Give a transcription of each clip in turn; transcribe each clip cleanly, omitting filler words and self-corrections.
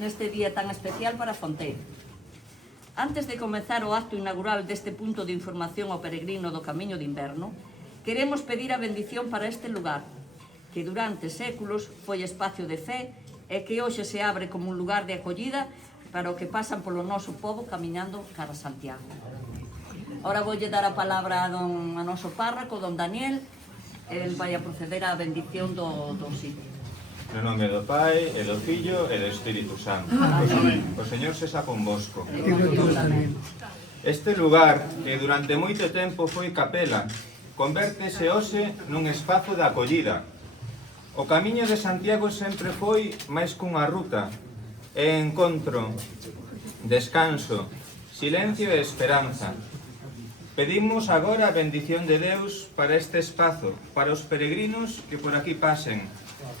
neste día tan especial para Fonteira. Antes de comezar o acto inaugural deste punto de información ao peregrino do Camiño de Inverno, queremos pedir a bendición para este lugar, que durante séculos foi espacio de fe e que hoxe se abre como un lugar de acollida para o que pasan polo noso povo camiñando cara a Santiago. Ora voulle dar a palabra a noso párroco, don Daniel. El vai a proceder á bendición do sitio. No nome do Pai, e do Fillo, e do Espírito Santo. O Señor sexa convosco. Este lugar, que durante moito tempo foi capela, convértese hoxe nun espazo de acollida. O Camiño de Santiago sempre foi máis cunha ruta, e encontro, descanso, silencio e esperanza. Pedimos agora a bendición de Deus para este espazo, para os peregrinos que por aquí pasen,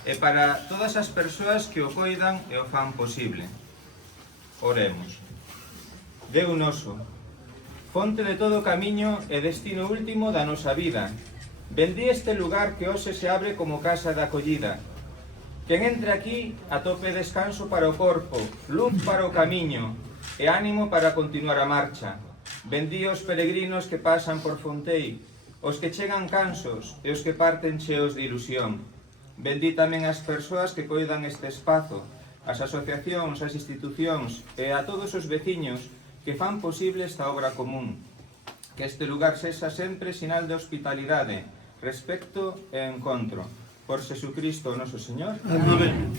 e para todas as persoas que o coidan e o fan posible. Oremos. Deu noso, fonte de todo camiño e destino último da nosa vida, bendí este lugar que hoxe se abre como casa de acollida. Quen entre aquí atope descanso para o corpo, luz para o camiño e ánimo para continuar a marcha. Bendí os peregrinos que pasan por Fontei, os que chegan cansos e os que parten cheos de ilusión. Bendí tamén as persoas que coidan este espazo, as asociacións, as institucións e a todos os veciños que fan posible esta obra común. Que este lugar sexa sempre sinal de hospitalidade, respecto e encontro. Por Jesucristo, noso Señor. Amén.